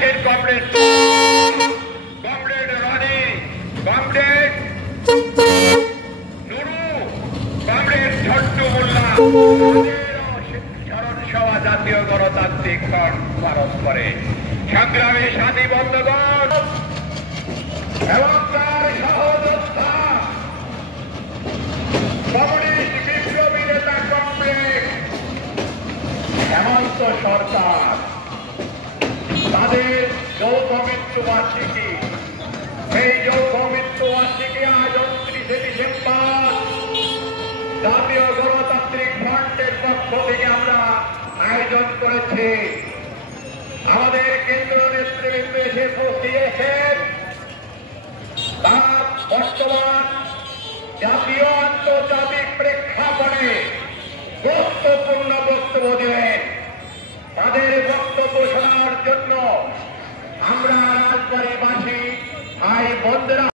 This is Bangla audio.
দেখেন comrade Roni, comrade Nuru, comrade Jhantu Molla স্মরণ সভা জাতীয় গণতান্ত্রিক ফ্রন্ট পালন করে। সংগ্রামী সাথী বন্ধুগণ এবং তার সহযোদ্ধা কমিউনিস্ট বিপ্লবী নেতা কমরেড হেমন্ত সরকার, তাদের যৌথ মৃত্যুবার্ষিকী, এই যৌথ মৃত্যুবার্ষিকী আজ 29শে ডিসেম্বর জাতীয় গণতান্ত্রিক ফ্রন্টের পক্ষ থেকে আমরা আয়োজন করেছি। আমাদের কেন্দ্রীয় নেতৃবৃন্দ এসে পৌঁছিয়েছেন। তার বর্তমান জাতীয় আন্তর্জাতিক প্রেক্ষাপটে গুরুত্বপূর্ণ বক্তব্য দেবেন। তাদের বক্তব্য শোনার জন্য আমরা রাজবাড়ীবাসী ভাই বন্ধুরা